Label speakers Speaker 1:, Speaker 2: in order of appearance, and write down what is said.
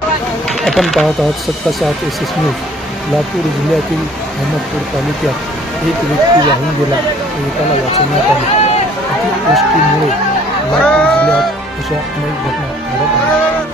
Speaker 1: आपण पाहत आहोत सत्ता सात एस एस न्यूज लातूर जिल्ह्यातील अहमदपूर तालुक्यात एक व्यक्ती वाहून गेला एकाला वाचवण्यात आले. अतिवृष्टीमुळे लातूर जिल्ह्यात अशा अनेक घटना घडत आहेत.